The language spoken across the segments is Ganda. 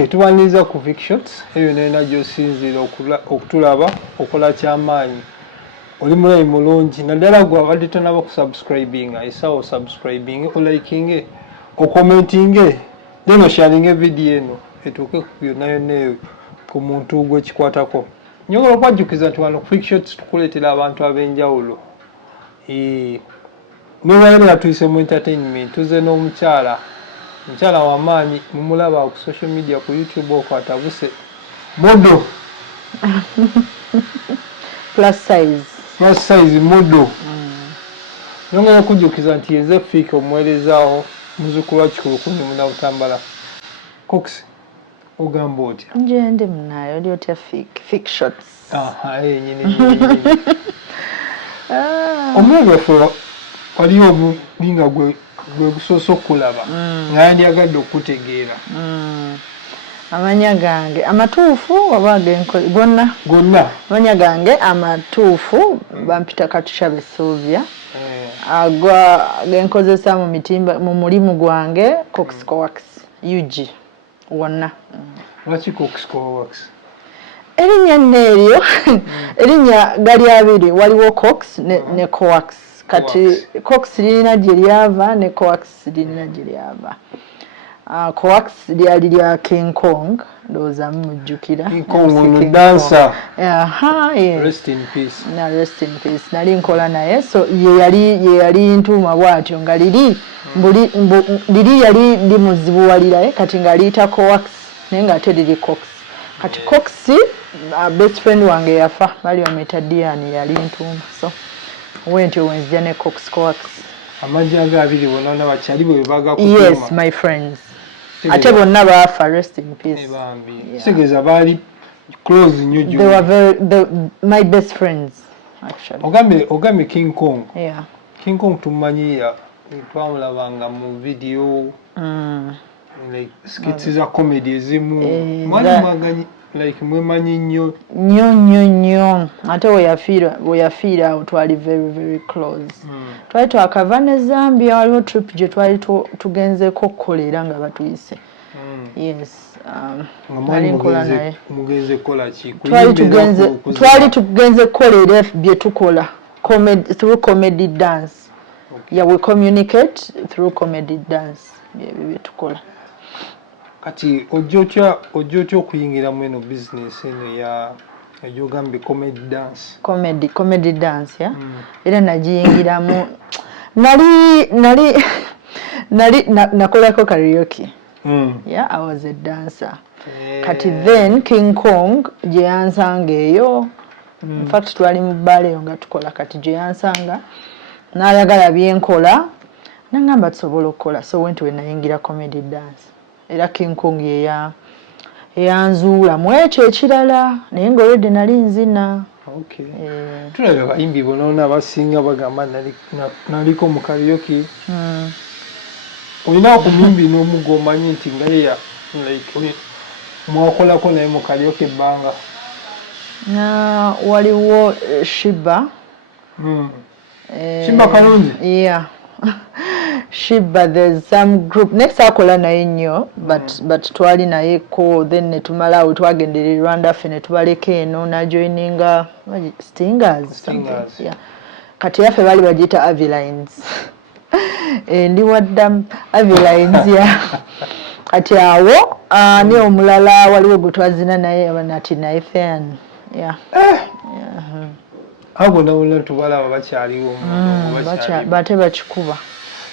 Okay, tuwaniriza ku Vic Shots eyo nena gy'osinzira okutulaba okola kyamaanyi oli mulayi mulungi naddala gwe abadde tonaba kusubscribinga esawo subscribing olikinge okomentinge then osharinge video eno etuuke ku byonna yonna eyo ku muntu gwekikwatako nyogola okwajjukiza nti wano ku Vic Shots tukuleetera abantu ab'enjawulo n'olwalero tuyise mu entertainment tuze n'omukyala mchala wa maanyi mumulaba ku social media ku YouTube okwatabuse modo plus size modo nyonga okujukiza nti yeze fika omwelezaawo muzukulu wa Kikulukumi muna Butambala Cox ogamba otya nje ndi munayo oli otya Vic Shots nyini omwezi waffe waliyo omulinga gwe gusoso kulaba ngandi agadde okutegeera amanya gange amatuufu oba gonna amanya gange amatuufu bampita Katushabe Sylvia agwa genkozesa mu mitimba mu mulimu gwange Cox UG wonna lwaki Cox erinnya neryo erinnya gali abiri waliwo Cox ne Coax kati Cox lina gyeryava ne Coax lina gyeryava Coax lyali lya King Kong ndoza mujjukira King Kong dancer rest in peace nali nkola naye so ye yali ntuma bwatyo nga liri yali ndi muzibuwaliraye kati nga liyita Coax naye nga ate liri Cox kati Cox best friend wange yafa bali bamuyita Diane yali ntuma so wentyo wenzija ne Coax amajja agabiri bonna bakyali bwe baga ku yes my friends ate bonna bafa rest in peace sigeza bali close nnyo they were my best friends actually ogambe King Kong King Kong tumanyira twamulabanga mu video like skits za comedy ezimu mwali mwaganyi like mwemanyi nnyo ate weyafiira awo twali very close twali twakava ne Zambia waliwo trip gye twali tugenzeko okukolera nga batuyise yes mwali nkola naye mugenze kola ki twali tugenze kukolera bye tukola through comedy dance we communicate through comedy dance bye tukola kati ojjotya okuyingira mu eno business eno ya ejogambe comedy dance ya era najiyingiramu nali nakolako karaoke I was a dancer kati then King Kong gye yansanga eyo in fact twali mu bbala eyo nga tukola kati gye yansanga n'ayagala byenkola nangamba tusobola okukola so went we nayingira comedy dance era King Kong eyanzuula mu ekyo ekirala naye nga olwedde nali nzina tulabye abayimbi bonaona abasinga bagamba naliko mu karaoke olina okumimbi n'omugo omanyi nti nga yeya mwakolako naye mu karaoke ebbanga waliwo Shiba kalungi Shiba there's some group next akola naye nnyo but twali naye ko then netumalawo twagendera Rwanda fene tubaleka eno na joininga Stingers kati yaffe bali bagita Avilines ndi wadda Avilines kati awo ni omulala waliwo gwe twazina naye abanati naye fan abo nawona tubalaba bakyaliwo bate bakikuba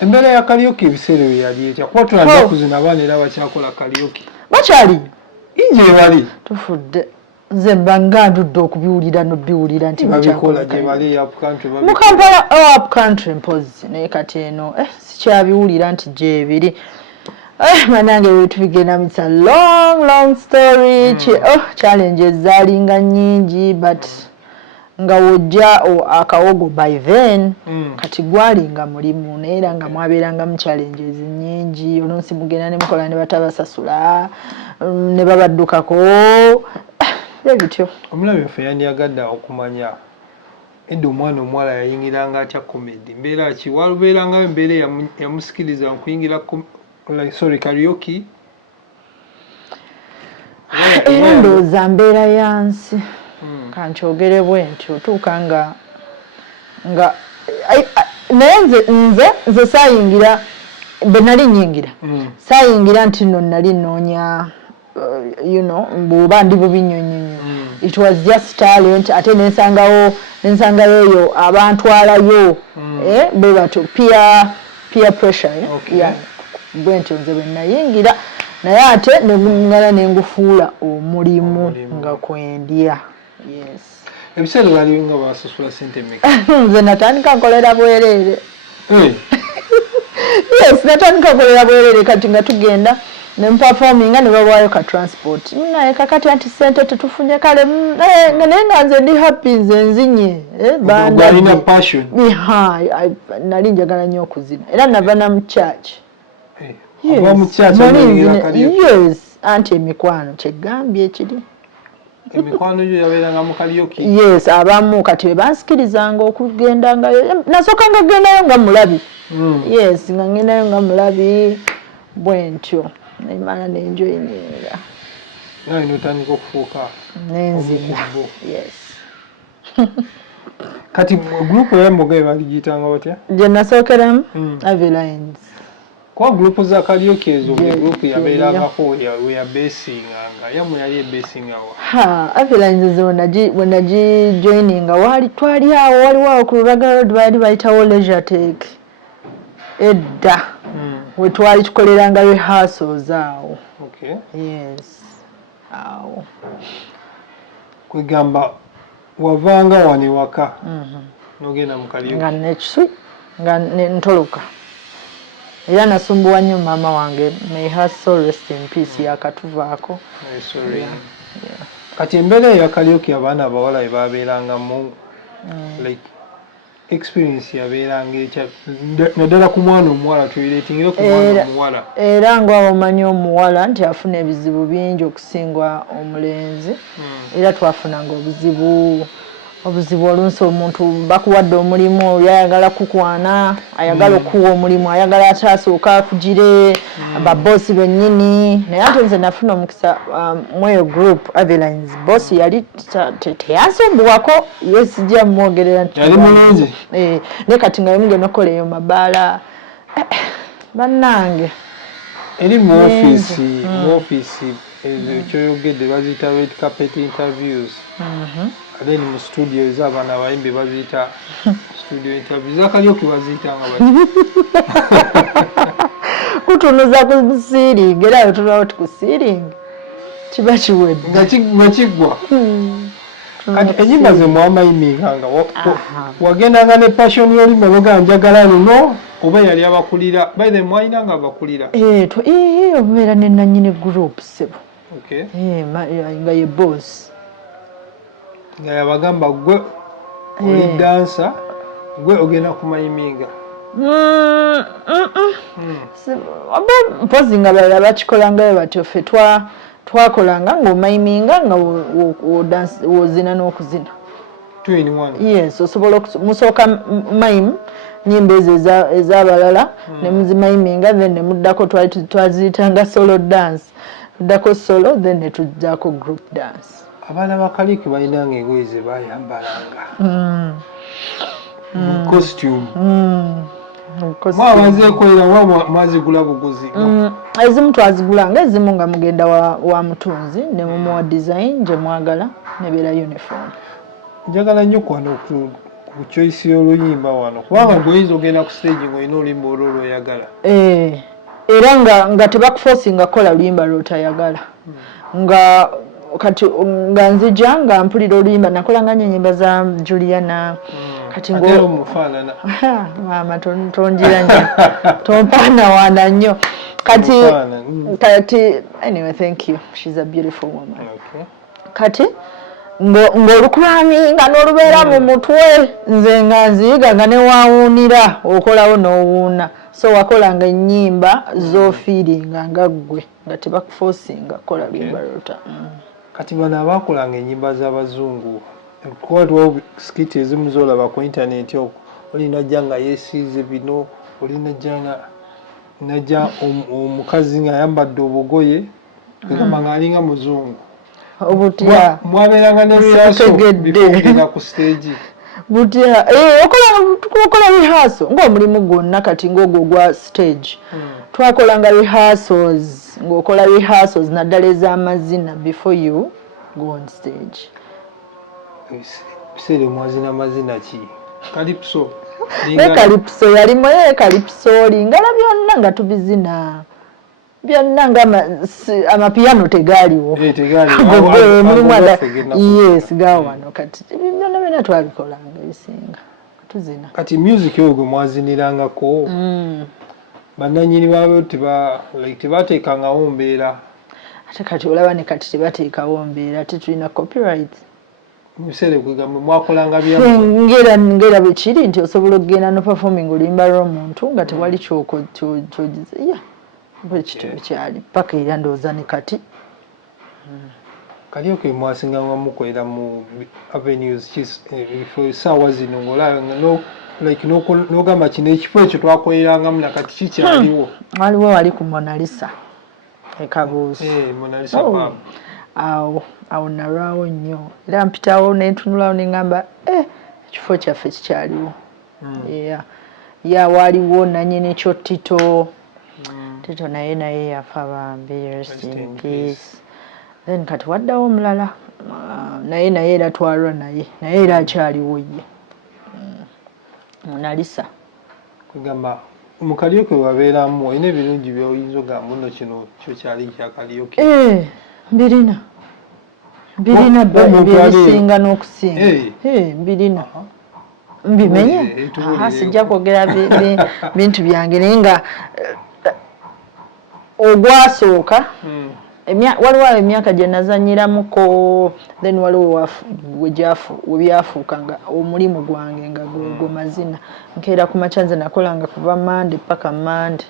embeera ya karaoke ebiseera yali etya kuba tulanda kuzina abaana era bakyakola karaoke bakyali inje bali tufudde nze mbanga ndudde okubiwulira nobiwulira nti babikola gye bali mu Kampala up country mpozi naye kati eno sikyabiwulira nti gyebiri manange tubigenda mitsa long story challenges zalinga nnyingi but nga wojja akawogo by then kati gwalinga mulimu naye era nga mwabeeranga mu challenges nnyingi olunsi mugenda ne mukola ne batabasasula ne babaddukako bityo omulabi waffe yandiyagadde okumanya edda omwana omuwala yayingiranga atya comedy mbeera ki walubeerangayo embeera yamusikiriza nkuyingira karaoke ndowooza mbeera yansi kankyogere bwe nti otuuka nga naye nze saayingira bwe nali nyingira saayingira nti nno nali nnoonya bw'oba ndi bubi nnyonnyonyo it was just talent ate nensangayo eyo abantwalayo bwe bato peer pressure bwe ntyo nze bwe nayingira naye ate ngala nengufuula omulimu nga kwendya ebiseera bali nga basasula sente mmeka nze natandika nkolera bwereere yes natandika nkolera bwereere kati nga tugenda nemuperforminga ne babwayo ka transport naye kakati anti sente tetufunye kale nga naye nga nze ndi happy nze nzinye balina passion nali njagala nnyo okuzina era nava na mu church yes anti emikwano kyegambye ekiri emikwano gyo yabeeranga mu karaoke yes abamu kati bwe bansikirizanga okugendangayo nasooka nga gendayo nga mulabi yes nga ngendayo nga mulabi bwe ntyo nemala nenjoyininga naye notandika okufuuka nenzina yes kati gurupu eyambogaye baligiyitanga batya gye nasookeramu Avilines kwa gurupu za karaoke ezo buli gurupu yabeerangako weyabeesinganga yamu yali ebeesingawa Avilines ezo bwe nagijoyininga twali awo waliwo ku Lulaga Road baali bayitawo Leisure Tech edda we twali tukoleranga rehearsals awo yes awo kwegamba wavanga wano ewaka nogenda mu karaoke nga nekiswi nga ntoloka era nasumbuwa nnyo maama wange may her soul rest in peace yakatuvaako kati embeera eya karaoke abaana abawala ebabeerangamu like experience yabeeranga ekya naddala ku mwana omuwala tweretingire ku mwana omuwala era nga omanyi omuwala nti afuna ebizibu bingi okusinga omulenzi era twafunanga obuzibu oluusi omuntu bakuwadde omulimu oli ayagala kukwana ayagala okuwa omulimu ayagala atasooka kugire baboosi bennyini naye ate nze nafuna omukisa mweyo group Avilines boosi yali teyansumbuwako yesijja mwogerera nti yali mulungi naye kati nga yemugenda okukola eyo mabaala bannange eri mu ofiisi ezo ekyoyogedde baziyita red carpet interviews then mu studio ez'abaana abayimbi baziyita studio interviews za karaoke baziyitanga kutunuza ku siiringi era yotunawo ti ku siiringi kiba kiwedde nga kiggwa kati enyimba ze mwamayiminganga wagendanga ne passion y'olima loga njagala luno oba yali abakulira by the mwayinanga abakulira obeera ne nannyini group sebo okay nga ye boss nga yabagamba gwe oli dansa gwe ogenda kumayiminga mpozi nga balala bakikolangayo batyo ffe twakolanga ng'omayiminga nga wozina n'okuzina 2-in-1 yes osobola musooka mayimu nyimba ezo ez'abalala ne muzimayiminga then ne muddako twaziyitanga solo dance tuddako solo then ne tujjako group dance abaana ba karaoke balinanga engoye ze bayambalanga costume mwabazeekolera mwazigula buguzi ezimu twazigulanga ezimu nga mugenda wa mutunzi ne mumuwa design gye mwagala nebeera uniform njagala nnyo kwano ku choice y'oluyimba wano kubanga gweoyinza ogenda ku stage ng'olina oluyimba olwo lw'oyagala era nga tebakuforcinga kukola luyimba lw'otayagala nga kati nga nzija nga mpulira oluyimba nakolanga nnyo ennyimba za Juliana kati mufaanana maama tonjira nnyo tompaana waana nnyo kati anyway thank you she's a beautiful woman kati ng'olukwami nga n'olubeera mu mutwe nze nga nziyiga nga ne waawuunira okolawo n'owuuna so wakolanga ennyimba z'ofiiringa nga ggwe nga tebakuforcinga kola luyimba lwota kati bano abaakolanga ennyimba z'abazungu kuba tuwa skiti ezimu z'olaba ku intaneti okwo olinajja nga yeesiize bino olinajja omukazi ng'ayambadde obugoye egamba ng'alinga muzungu obutya mwabeeranga ne rehearsal bifugenda ku stage butya okola rehearsal ng'omulimu gwonna kati ng'ogwo gwa stage twakolanga rehearsals ng'okola rehearsals naddala ez'amazina before you go on stage. Biseera mwazina mazina ki? Calypso. Calypso yalimu Calypso lingala byonna nga tubizina. Byonna nga amapiano tegaaliwo. Mulimu yes gaawano kati byonna byonna twabikolanga ebisinga tuzina. Kati music eyo gwe mwazinirangako bannannyini baabyo tebateekangawo mbeera. Ate kati olaba ne kati tebateekawo mbeera tetulina copyright. Mubiseera kwegamba mwakolanga byammwe ngera bwe kiri nti osobola okugenda no performing olimba lw'omuntu nga tewali kyogize bwe kityo kyali paka era ndowooza ne kati Karaoke mwasinga mukolera mu avenues essaawa zino ng'olaba n'ogamba kino ekifo ekyo twakolerangamu nakati kikyaliwo. Waliwo wali ku Mona Lisa e Kabuusi. Mona Lisa pub. Awo nalwawo nnyo era mpitawo ne ntunulawo ne ngamba ekifo kyaffe kikyaliwo. Waliwo nannyini kyo Tito. Tito naye yafa bambi, rest in peace. Then kati waddawo omulala naye era twalwa naye era akyaliwo ye. Mona Lisa. Kugamba mu Karaoke wabeeramu olina ebirungi by'oyinza ogamba nno kino kyo kyali kya Karaoke. Mbirina byebisinga n'okusinga. Mbirina. Mbimenye. Sijja kwogera bintu byange naye nga ogwasooka waliwo emyaka gye nazanyiramuko then waliwo webyafuuka nga omulimu gwange nga gwe mazina nkeera ku makya nze nakolanga kuva Mande paka Mande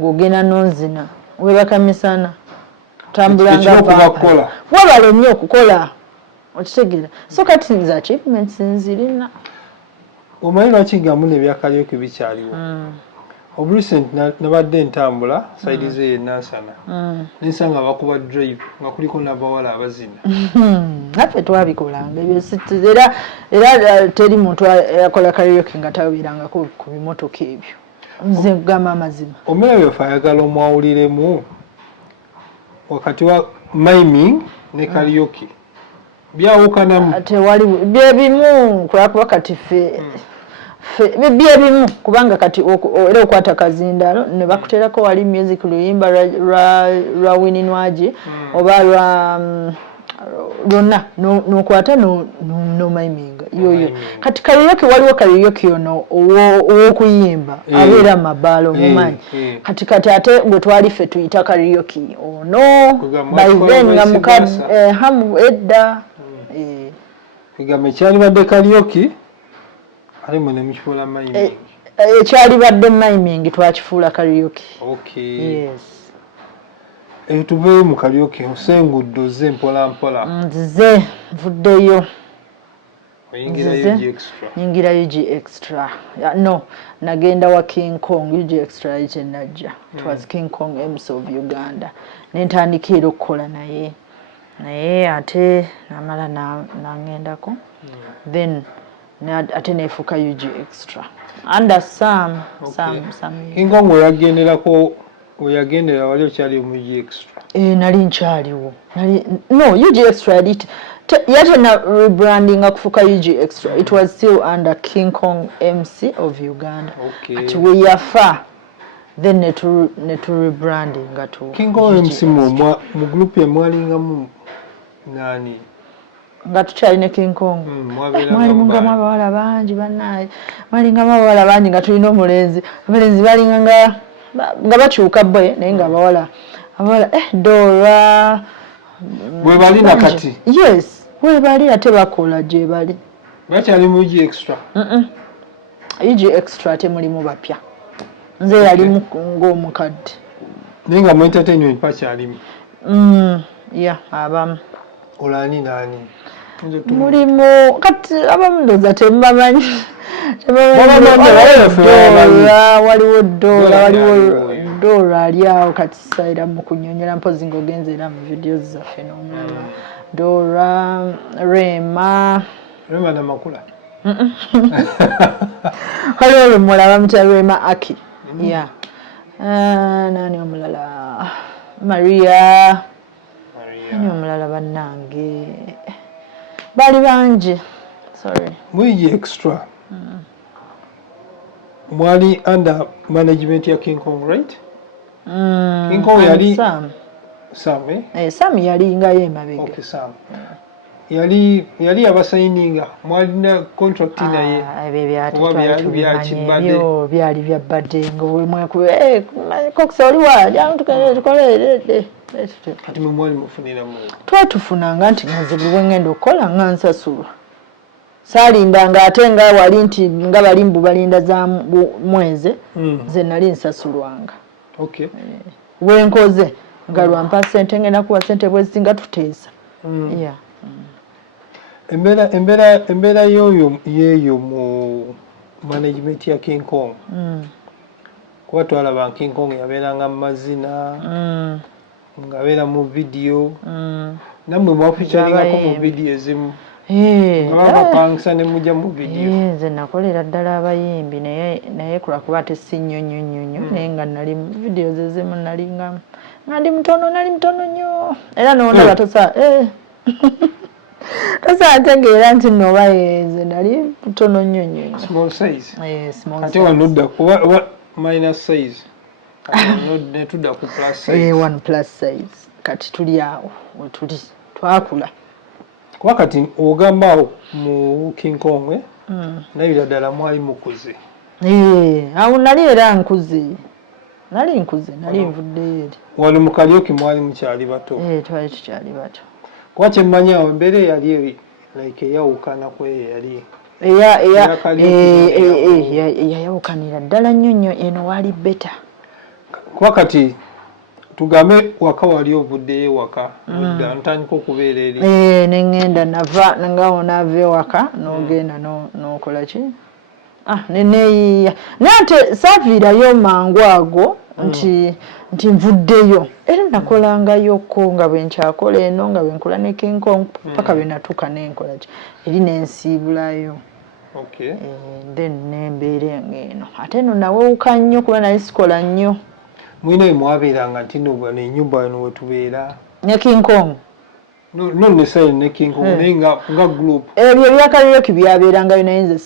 ng'ogenda n'onzina webaka misana tambulanga wabala nnyo okukola okitegeera so kati nze achievements nzirina. Omanyi lwaki ngamu nebya Karaoke bikyaliwo? Recent nabadde ntambula side ze Nansana nsanga bakuba drive nga kuliko n'abawala abazina. Naffe twabikolanga ebyo era teri muntu yakola Karaoke nga tabeerangako ku bimotoka ebyo. Nze kugamba amazima. Omulabe waffe ayagala omwawuliremu wakati wa miming ne Karaoke. Byawukanamu. Tewali bye bimu kulaba kati ffe bye bimu kubanga kati era okwata kazindalo ne bakuterako wali music luyimba lwa Wininwaji oba lwonna n'okwata no miming yoyo. Kati Karaoke waliwo Karaoke ono ow'okuyimba abeera mabaalo mumanyi kati ate gwe twali ffe tuyita Karaoke ono by then nga mukadde hamu edda. Kigamba ekyali badde Karaoke ali mu nemukifuula miming. Ekyali badde miming twakifuula Karaoke. Yes. Tuveeyo mu Karaoke osengudde ozze mpola mpola. Nzize nvuddeyo. Oyingirayo UG Extra. Nyingirayo UG Extra. No, nagenda wa King Kong UG Extra ite najja. It was King Kong MC of Uganda. Nentandikira okukola naye ate namala nangendako then ate nefuuka UG Extra under some King Kong weyagendera wali okyali mu UG Extra. Nali nkyaliwo no UG Extra yate na rebranding akufuuka UG Extra. It was still under King Kong MC of Uganda. Ati we yafa then netu rebranding to King Kong MC mu group ya mwalingamu nani nga tukyalina King Kong mwalimu nga abawala bangi bannaye mwalingamu abawala bangi nga tulina omulenzi abalenzi balinga nga bakyuka bwe naye nga abawala Dora bwe bali nakati. Yes bwe bali ate bakola gye bali bakyali mu UG Extra. UG Extra ate mulimu bapya nze yali ng'omukadde naye nga mu entertainment pakyalimu. Abamu olani nani mulimu kati abamu ndoza tembamanyi waliwo Dora waliwo Dora ali awo kati sayira mu kunyonyera mpozi ng'ogenze era mu videos zaffe n'omulaba Dora Rema na makula waliwo lwemulaba mutya Rema Aki ya nani omulala Maria nani omulala bannange bali bangi sorry mwiji extra mwali under management ya King Kong right King Kong yali Sam Sam yali nga yemabega okay Sam yali abasayininga mwalina contract naye byali bya badde ngomwekube kokusoli waja tukolere kati mwali mufunira mu twatufunanga nti ngazibwe ngendo okola ngansasulwa salindanga ate nga wali nti nga balimbu balinda za mweze nze nali nsasulwanga okay wenkoze nga lwampa sente ngenda kuwa sente bwezinga tuteesa yeah Embera yeyo mu management ya King Kong kuba twalaba King Kong yabeeranga mu mazina ng'abeera mu video nammwe mwafeaturingako mu video ezimu nga babapangisa ne mujja mu video nze nakolera ddala abayimbi naye kulwakuba ate si nnyonnyonnyonnyo naye nga nali mu videos ezimu nali nga ndi mutono nnyo era nondaba tosa tosategeera nti noba yenze nali mutono nnyo small size small ate wanodda kuba minus size netudda ku plus size one plus size kati tuli awo wetuli twakula kuba kati ogambaawo mu King Kong nayira ddala mwali mukuze awo nali era nkuze nali nvuddeyo eri wano mu Kariuki mwali mukyali bato twali tukyali bato kuba kyemmanyi awo embeera yali like eyawukana kweyo yali yayawukanira ddala nnyo eno wali beta kuba kati tugambe waka wali ovuddeyo waka udda ntandika okubeera eri neŋŋenda nava ngawo naava ewaka n'ogenda n'okola ki neneeyiya naye ate saaviirayo mangu ago nti nvuddeyo era nakolangayoko nga bwe nkyakola eno nga bwe nkola ne King Kong paka bwe natuuka nenkola ki eri nensiibulayo then nembeera ng'eno ate eno nawewuka nnyo kuba nali sikola nnyo mwina bwe mwabeeranga nti nenyumba eno wetubeera ne King Kong no necessarily ne King Kong naye nga group ebyo byakaliroki byabeerangayo naye nze